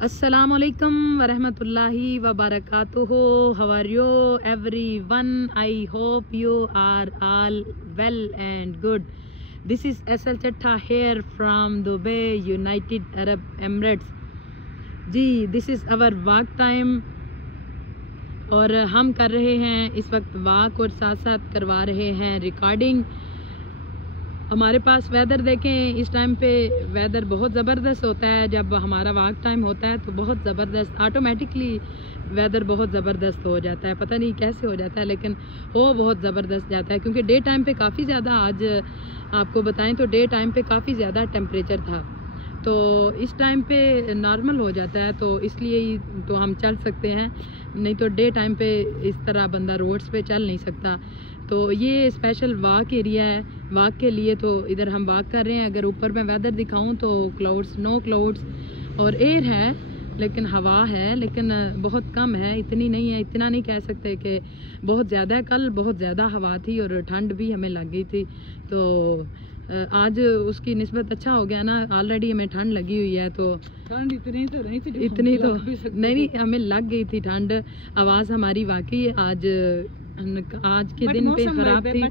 Assalamualaikum warahmatullahi wabarakatuh. How are you everyone? I hope you are all well and good. This is SL Chatta here from Dubai, United Arab Emirates. Ji, this is our walk time और हम कर रहे हैं इस वक्त walk और साथ साथ करवा रहे हैं रिकॉर्डिंग। हमारे पास वेदर देखें, इस टाइम पे वेदर बहुत ज़बरदस्त होता है। जब हमारा वॉक टाइम होता है तो बहुत ज़बरदस्त ऑटोमेटिकली वेदर बहुत ज़बरदस्त हो जाता है। पता नहीं कैसे हो जाता है, लेकिन हो बहुत ज़बरदस्त जाता है, क्योंकि डे टाइम पे काफ़ी ज़्यादा, आज आपको बताएं तो डे टाइम पे काफ़ी ज़्यादा टेम्परेचर था, तो इस टाइम पे नॉर्मल हो जाता है, तो इसलिए तो हम चल सकते हैं, नहीं तो डे टाइम पे इस तरह बंदा रोड्स पे चल नहीं सकता। तो ये स्पेशल वॉक एरिया है, वॉक के लिए तो इधर हम वॉक कर रहे हैं। अगर ऊपर मैं वेदर दिखाऊं तो क्लाउड्स, नो क्लाउड्स और एयर है, लेकिन हवा है, लेकिन बहुत कम है, इतनी नहीं है। इतना नहीं कह सकते कि बहुत ज़्यादा है। कल बहुत ज़्यादा हवा थी और ठंड भी हमें लग गई थी, तो आज उसकी निस्बत अच्छा हो गया ना। ऑलरेडी हमें ठंड लगी हुई है, तो ठंड इतनी तो नहीं, हमें लग गई थी ठंड। आवाज़ हमारी वाकई आज के दिन पे खराब थी,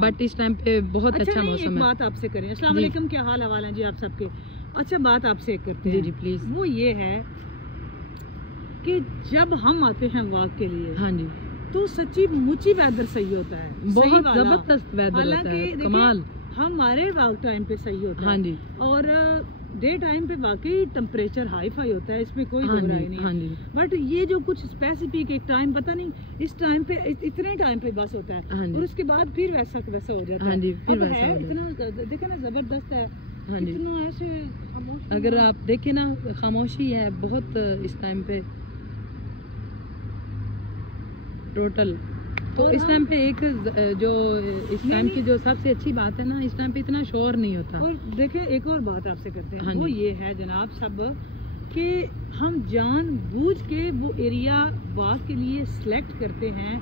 बट इस टाइम पे बहुत अच्छा मौसम है। बात आपसे करें, अस्सलाम वालेकुम, क्या हाल हवाल है जी आप सबके? अच्छा, बात आपसे करते हैं जी प्लीज। वो ये है कि जब हम आते हैं वॉक के लिए, हाँ जी, तो सच्ची मुची वेदर सही होता है, बहुत जबरदस्त वेदर होता है, कमाल। हमारे वॉक टाइम पे सही होता है, हाँ जी, और डे टाइम पे वाकई टेम्परेचर हाई फाई होता है, इसमें कोई दो राय नहीं। हाँ जी, बट ये जो कुछ स्पेसिफिक एक टाइम, पता नहीं इस टाइम पे इतने टाइम पे बस होता है, हाँ और उसके बाद फिर वैसा वैसा हो जाता है। हाँ जी, फिर अब वैसा है इतना, देखे ना, जबरदस्त है। हाँ जी, इतना ऐसे अगर आप देखें ना, खामोशी है बहुत इस टाइम पे टोटल। तो इस टाइम पे एक जो इस टाइम की जो सबसे अच्छी बात है ना, इस टाइम पे इतना शोर नहीं होता। और देखें, एक और बात आपसे करते हैं, हाँ वो ये है जनाब सब कि हम जानबूझ के वो एरिया वॉक के लिए सिलेक्ट करते हैं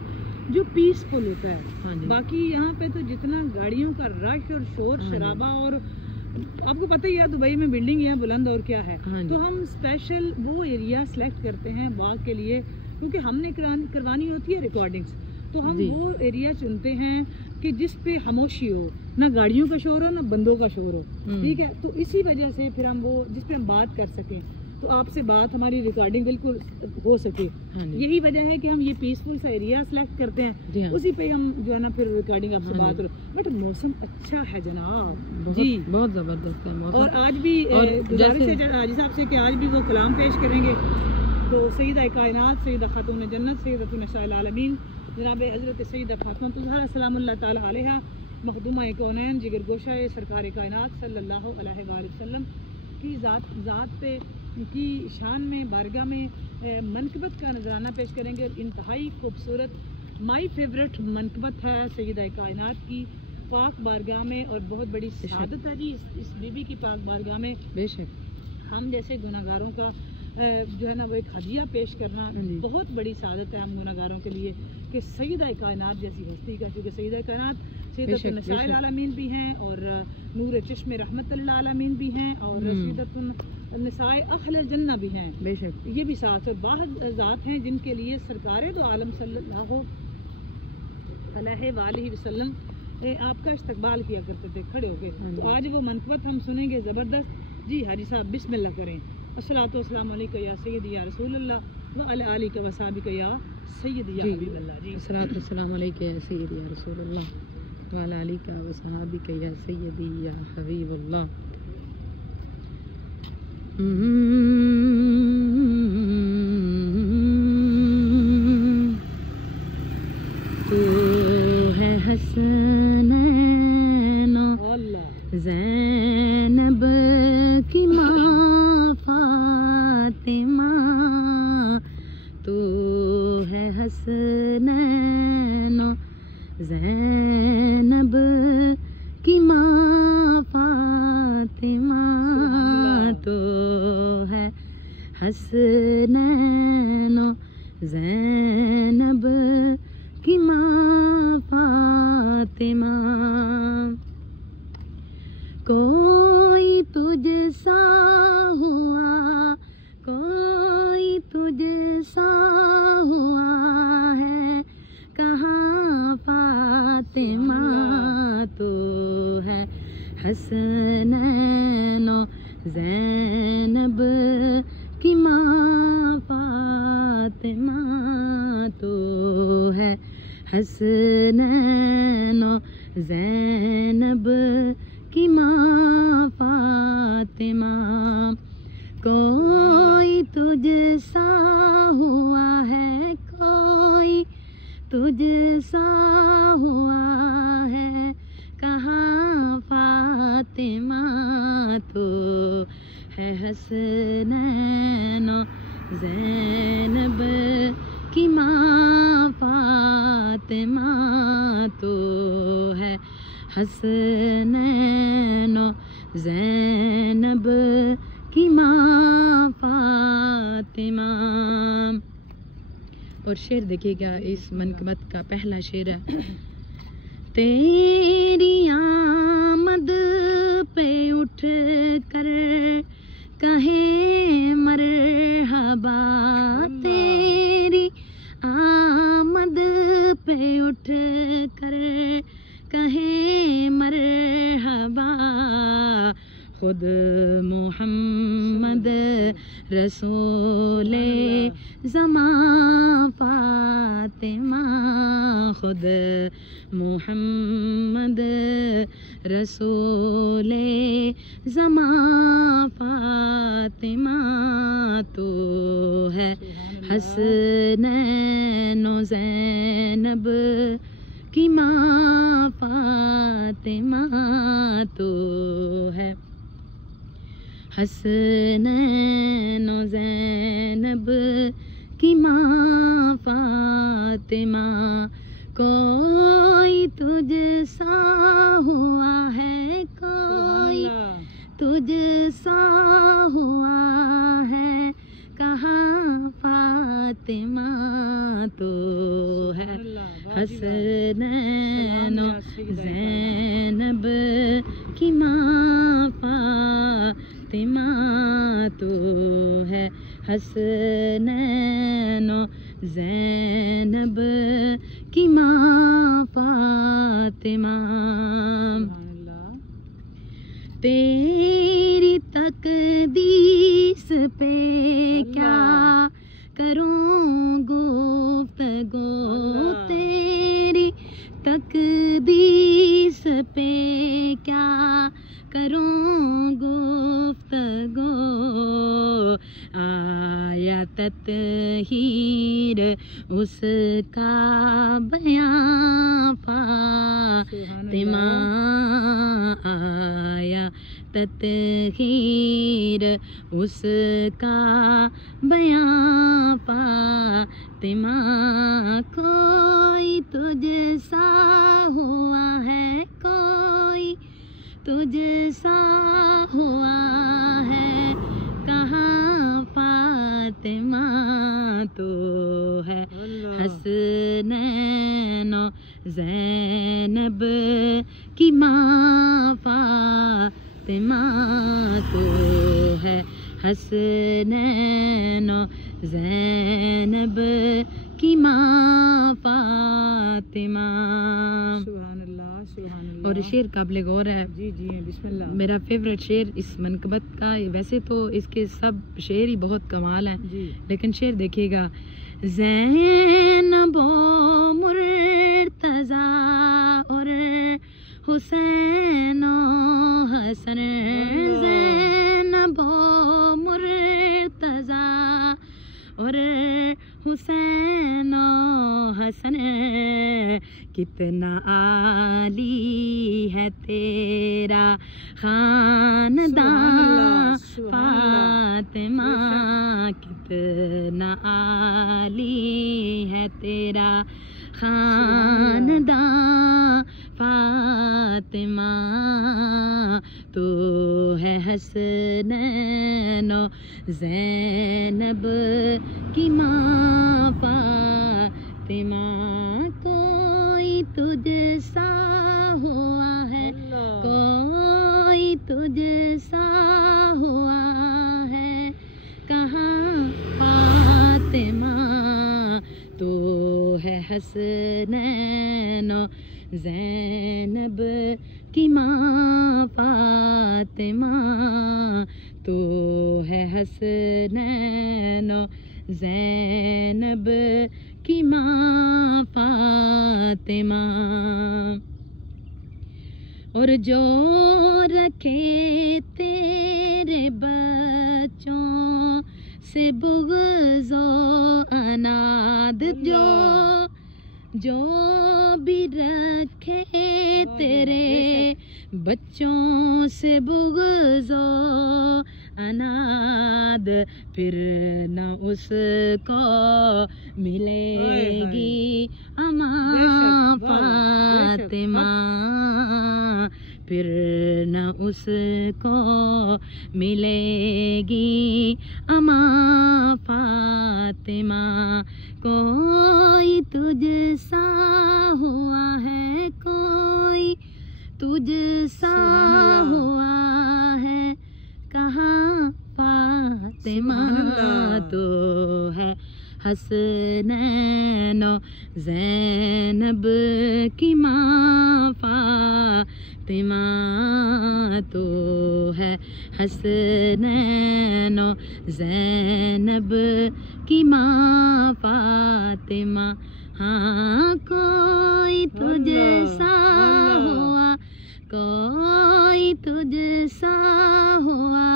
जो पीसफुल होता है। हाँ जी, बाकी यहाँ पे तो जितना गाड़ियों का रश और शोर शराबा, और आपको पता ही है दुबई में बिल्डिंग है बुलंद और क्या है, तो हम स्पेशल वो एरिया सिलेक्ट करते हैं वॉक के लिए, क्योंकि हमने करवानी होती है रिकॉर्डिंग्स, तो हम वो एरिया चुनते हैं कि जिस पे खामोशी हो, ना गाड़ियों का शोर हो ना बंदों का शोर हो, ठीक है। तो इसी वजह से फिर हम वो जिस पे हम बात कर सकें, तो आपसे बात हमारी रिकॉर्डिंग बिल्कुल हो सके, यही वजह है कि हम ये पीसफुल सा एरिया सेलेक्ट करते हैं, उसी पे हम जो है ना फिर रिकॉर्डिंग आपसे बात करो। बट मौसम अच्छा है जनाब जी, बहुत जबरदस्त है मौसम। और आज भी गुजारिश है हाजी साहब से कि आज भी वो कलाम पेश करेंगे, तो सईदा कायनात, सईदा खातून जन्नत, सईदतुन निसाइल आलमीन जनाब हज़रत सईदा फातिमा ज़हरा सलामुल्लाह ताला अलैहा, मखदूमा कौनैन, जिगर गोशा सरकार कायनात सल्लल्लाहु अलैहि वसल्लम की ज़ात पे की शान में बारगाह में मनकबत का नजराना पेश करेंगे। और इंतहाई खूबसूरत माई फेवरेट मनकबत है सईदा कायनात की पाक बारगाह में, और बहुत बड़ी शहादत है जी इस बीबी की पाक बारगाह में। बेशक हम जैसे गुनाहगारों का जो है ना वो एक हदिया पेश करना बहुत बड़ी सादत है हम गुनाहगारों के लिए, कि सईदा कायनात जैसी हस्ती का, क्योंकि सईदा कायनात सईदतुन निसाइल आलमीन भी हैं और नूर चश्मे रहमतुल आलमीन भी हैं, और सईदतुन निसाए अहल जन्नह भी हैं, बेशक ये भी साथ और बाहर ज़ात हैं जिनके लिए सरकार दो आलम सल्लल्लाहु अलैहि वसल्लम आपका इस्तकबाल किया करते थे खड़े होके। तो आज वो मनकबत हम सुनेंगे ज़बरदस्त जी। हाजी साहब बिस्मिल्लाह करें। अस्सलातु वस्सलामु अलैका या सय्यदी या रसूलल्लाह व अला आलिका व सहाबिका या सय्यदी या हबीबल्लाह जी। अस्सलातु वस्सलामु अलैका या सय्यदी या रसूलल्लाह व अला आलिका व सहाबिका या सय्यदी या हबीबल्लाह। तू है हसनैनो ज़ैनब की माँ फातिमा, तू है हसनैनो ज़ैनब की माँ फातिमा, तो है हसनैनो ज़ैनब की माँ फातिमा। कोई तुझ सा हुआ, कोई हसनैनो ज़ैनब की माँ फातिमा तो है। हसनैनो ज़ैनब की माँ फातिमा। कोई तुझ सा हुआ है, कोई तुझ सा हुआ है, कहाँ फातिमा तो है। हसनैनो ज़ैनब की माँ फातिमा तो है। हसनैनो ज़ैनब की माँ फातिमा। और शेर देखिएगा, इस मनक़बत का पहला शेर है। तेरी आमद पे उठ कर कहे मरहबा, तेरी आमद पे उठ कर कहे मरहबा, खुद मोहम्मद रसूले ज़मां फातिमा, खुद मोहम्मद रसूले ज़मां फातिमा तो है। हसनैनो ज़ैनब की माँ फातिमा तो है। हसनैनो ज़ैनब की माँ फातिमा। कोई तुझ सा हुआ है, कोई तुझ सा हुआ है, कहाँ फातिमा तो है। हसनैनो ज़ैनब की माँ फातिमा तो है। हसनैनो ज़ैनब की माँ फातिमा। तेरी तकदीस पे क्या करूँ गुफ्तगू, तेरी तकदीस पे क्या करूँ गुफ्तगू, आया तत्हीर उसका बयां फातिमा, आया तत्हीर उसका बयां फातिमा। कोई तुझ सा हुआ है, कोई तुझ सा हुआ है, कहाँ फातिमा तो है। हसनैनो ज़ैनब की माँ फातिमा तो है। हसनैनो ज़ैनब की माँ फातिमा। और शेर काबिल गौर है। जी जी बिस्मिल्लाह। मेरा फेवरेट शेर इस मनक़बत का, वैसे तो इसके सब शेर ही बहुत कमाल हैं, लेकिन शेर देखिएगा। ज़ैनबो मुर्तज़ा और हुसैनो हसन, ज़ैनबो मुर्तज़ा और हुसैनो हसन, कितना आली है तेरा खानदान फातिमा, कितना आली है तेरा खानदान फातिमा तो है। हसनैनो ज़ैनब की माँ फातिमा। कोई तुझ सा हुआ है, कोई तुझ सा हुआ है, कहाँ फातिमा तो है। हसनैनो ज़ैनब की माँ है हसनैनो ज़ैनब की माँ फातिमा। और जो रखे तेरे बच्चों से बुग़्ज़ो अनाद, जो भी रखे तेरे बच्चों से बुग़्ज़ो अनाद, फिर न उसको मिलेगी अमां फातिमा, फिर न उसको मिलेगी अमां फातिमा। कोई तुझसा हुआ है, कोई तुझसा हुआ है, कहाँ फातिमा तो है हसनैनो ज़ैनब की माँ फातिमा तो है हसनैनो ज़ैनब की माँ फातिमा। हाँ कोई तुझसा हुआ, कोई तुझसा हुआ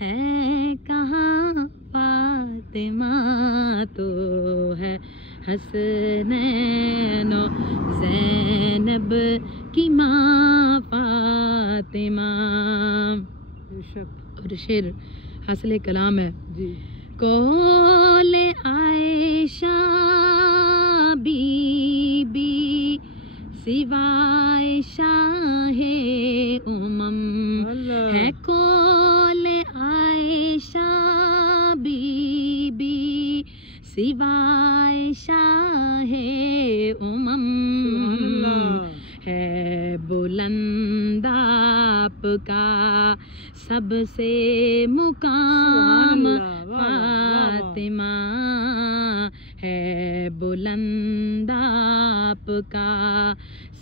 है, कहाँ फातिमा तो है हसनैनो ज़ैनब की माँ फातिमा। और शेर हासिल कलाम है जी। कौले आयशा बीबी सिवाय शाहे उमम है, कौले आयशा बीबी सिवाय शाहे उमम है, बुलंद आपका सबसे मुकाम फातिमा है, बुलंद आपका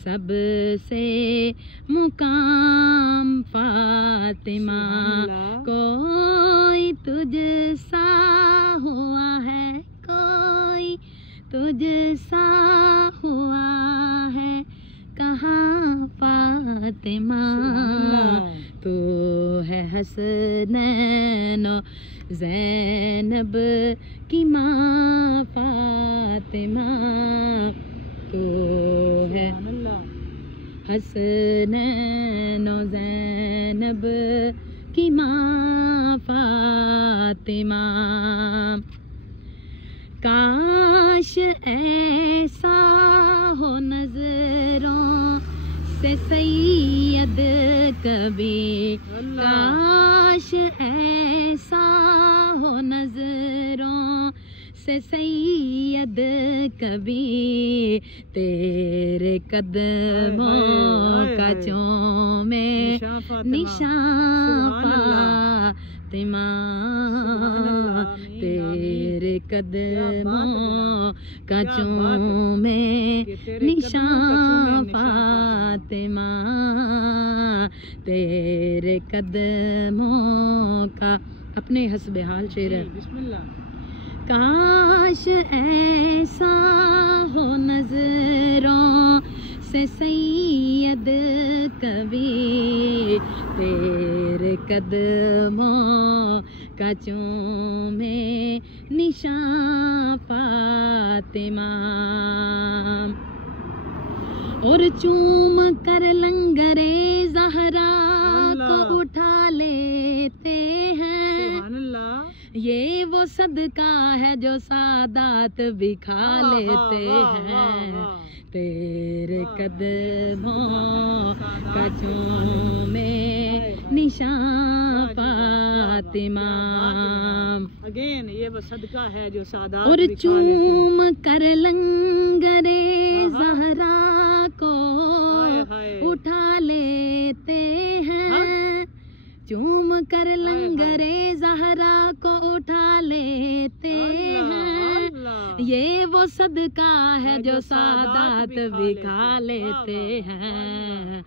सबसे मुकाम फातिमा। कोई तुझसा हुआ है, कोई तुझसा हुआ है, कहाँ फातिमा तो है हसनैनो ज़ैनब की माँ फातिमा तो है हसनैनो ज़ैनब की माँ फातिमा। काश ऐसा हो नजरों से सैयद कभी, काश ऐसा हो नजरों से सैयद कभी, तेरे कदमों का चूमे निशान फातिमा, तेरे कदमों का चूमे निशान फातिमा, तेरे कदमों का। अपने हस्बे हाल शेर है। काश ऐसा हो नजरों से सैयद कभी, तेरे कदमों का चूमे निशान फातिमा। और चूम कर लंगरे ज़हरा को उठा लेते हैं, ये वो सदका है जो सादात भी खा लेते हैं, तेरे कदमों का चूमे निशान फातिमा। अगेन ये वो सदका है जो सादात और चूम कर लंगरे ज़हरा को उठा लेते हैं, चूम कर लंगरे ज़हरा को उठा लेते हैं, ये वो सदका है जो सादात भी खा लेते हैं,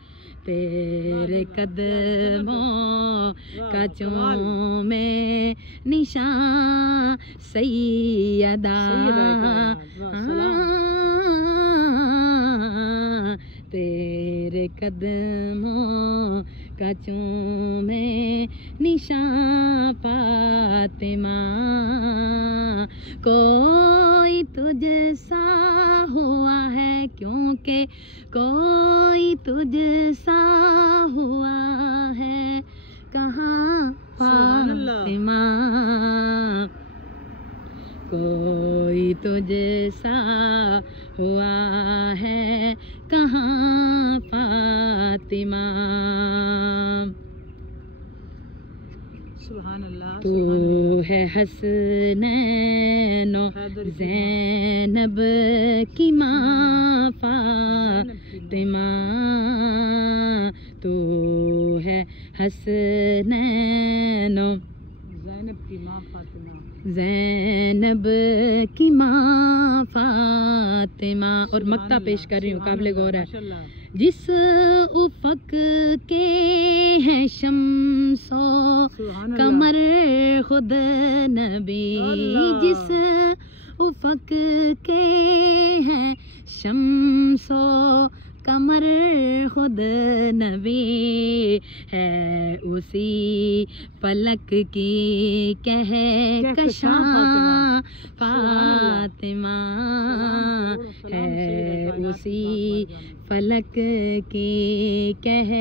तेरे कदमों का चूमे निशान सैयदा तेरे कदमों का चूमे निशान फातिमा कोई तुझसा हुआ है क्योंकि कोई तुझसा हुआ है कहाँ फातिमा कोई तुझसा हुआ है कहाँ फातिमा सुभान अल्लाह तू है हसनैनो ज़ैनब की माँ फातिमा तू है हसनैनो ज़ैनब की माँ फातिमा ज़ैनब की माँ फातिमा। और मक्ता पेश कर रही हूँ, काबिल गौर है। जिस उफक के हैं शम्सो कमर खुद नबी जिस उफक के हैं शम्सो कमर खुद नबी है उसी फलक की कह कशां फातिमा है उसी फलक की कह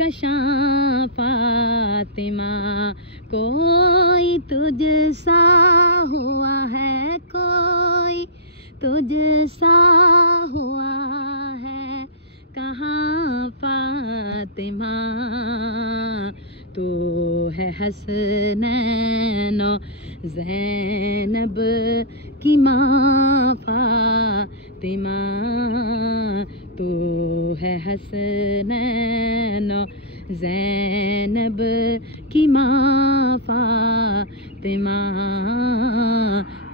कशां फातिमा कोई तुझसा हुआ है कोई तुझसा हुआ है कहाँ फातिमा तो है हसनैनो ज़ैनब की माँ फातिमा तो है हसनैनो ज़ैनब की माँ फातिमा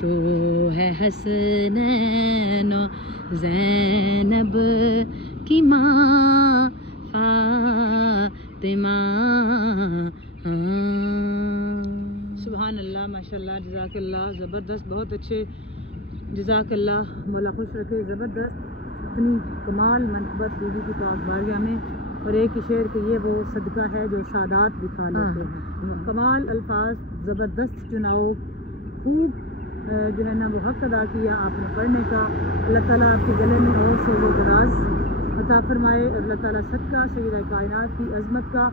तो है हसनैनो ज़ैनब की माँ फातिमा। सुभान अल्लाह माशाल्लाह जज़ाकल्लाह ज़बरदस्त बहुत अच्छे जज़ाकल्लाह मौला खुश रखे ज़बरदस्त इतनी कमाल मनक़बत बीबी की पाक बारगाह में और एक ही शेर के ये वो सदका है जो सादात दिखा लेते हैं कमाल अल्फाज ज़बरदस्त चुनाव खूब जो है ना वो हक़ अदा किया आपने पढ़ने का। अल्लाह ताला आपके गले में और सोज़ो दराज अता फरमाए और अल्लाह ताला सदका सय्यदा कायनात की अज़मत का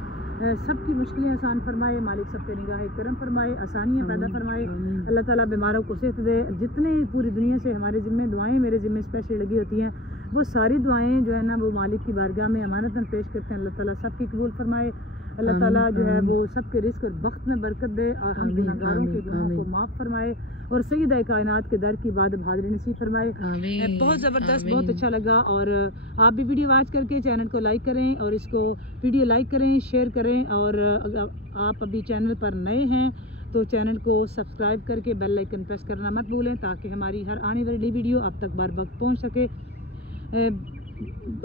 सबकी मुश्किलें आसान फरमाए मालिक सब पे निगाह करम फरमाए आसानियाँ पैदा फरमाए अल्लाह ताला बीमारों को सेहत दे। जितने पूरी दुनिया से हमारे ज़िम्मे दुआएं मेरे ज़िम्मे स्पेशल लगी होती हैं वो सारी दुआएं जो है ना वो मालिक की बारगाह में अमानतन पेश करते हैं। अल्लाह ताला सबकी कबूल फरमाए अल्लाह ताला जो है वो सबके रिस्क और वक्त में बरकत दे और हम गुनाहगारों के गुनाहों को माफ़ फरमाए और सय्यदा कायनात के दर की बाद हाज़िरी नसीब फरमाए। बहुत ज़बरदस्त बहुत अच्छा लगा और आप भी वीडियो वॉच करके चैनल को लाइक करें और इसको वीडियो लाइक करें शेयर करें और अगर आप अभी चैनल पर नए हैं तो चैनल को सब्सक्राइब करके बेल आइकन प्रेस करना मत भूलें ताकि हमारी हर आने वाली वीडियो आप तक बार वक्त पहुँच सके।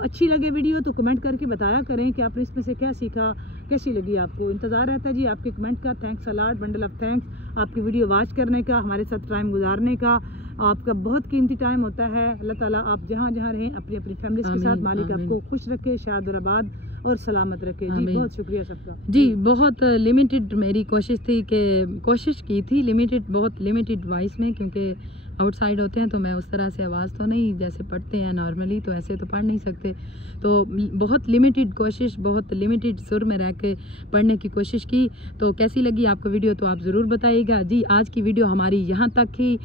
अच्छी लगे वीडियो तो कमेंट करके बताया करें कि आपने इसमें से क्या सीखा कैसी लगी आपको। इंतज़ार रहता है जी आपके कमेंट का। Thanks a lot bundle of thanks आपकी वीडियो वॉच करने का हमारे साथ टाइम गुजारने का। आपका बहुत कीमती टाइम होता है। अल्लाह ताला आप जहाँ जहाँ रहें अपनी अपनी फैमिलीज के साथ मालिक आपको खुश रखे शाद और आबाद और सलामत रखे। जी बहुत शुक्रिया सबका। जी बहुत लिमिटेड मेरी कोशिश थी कि कोशिश की थी लिमिटेड बहुत लिमिटेड वॉइस में क्योंकि आउटसाइड होते हैं तो मैं उस तरह से आवाज़ तो नहीं जैसे पढ़ते हैं नॉर्मली तो ऐसे तो पढ़ नहीं सकते तो बहुत लिमिटेड कोशिश बहुत लिमिटेड सुर में रह के पढ़ने की कोशिश की। तो कैसी लगी आपको वीडियो तो आप ज़रूर बताइएगा। जी आज की वीडियो हमारी यहाँ तक ही।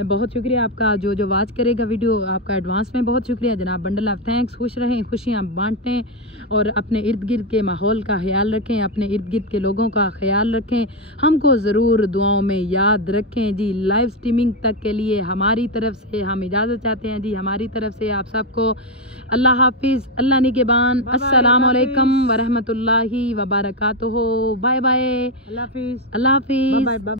बहुत शुक्रिया आपका जो वॉच करेगा वीडियो आपका एडवांस में बहुत शुक्रिया जनाब बंडल ऑफ थैंक्स। खुश रहें खुशियाँ बांटें और अपने इर्द गिर्द के माहौल का ख्याल रखें अपने इर्द गिर्द के लोगों का ख्याल रखें हमको ज़रूर दुआओं में याद रखें। जी लाइव स्ट्रीमिंग तक के लिए हमारी तरफ से हम इजाज़त चाहते हैं। जी हमारी तरफ से आप सबको अल्लाह हाफिज़ अल्लाह निगहबान अस्सलाम वालेकुम व रहमतुल्लाहि व बरकातुहू। बाय बाय अल्लाह हाफिज़।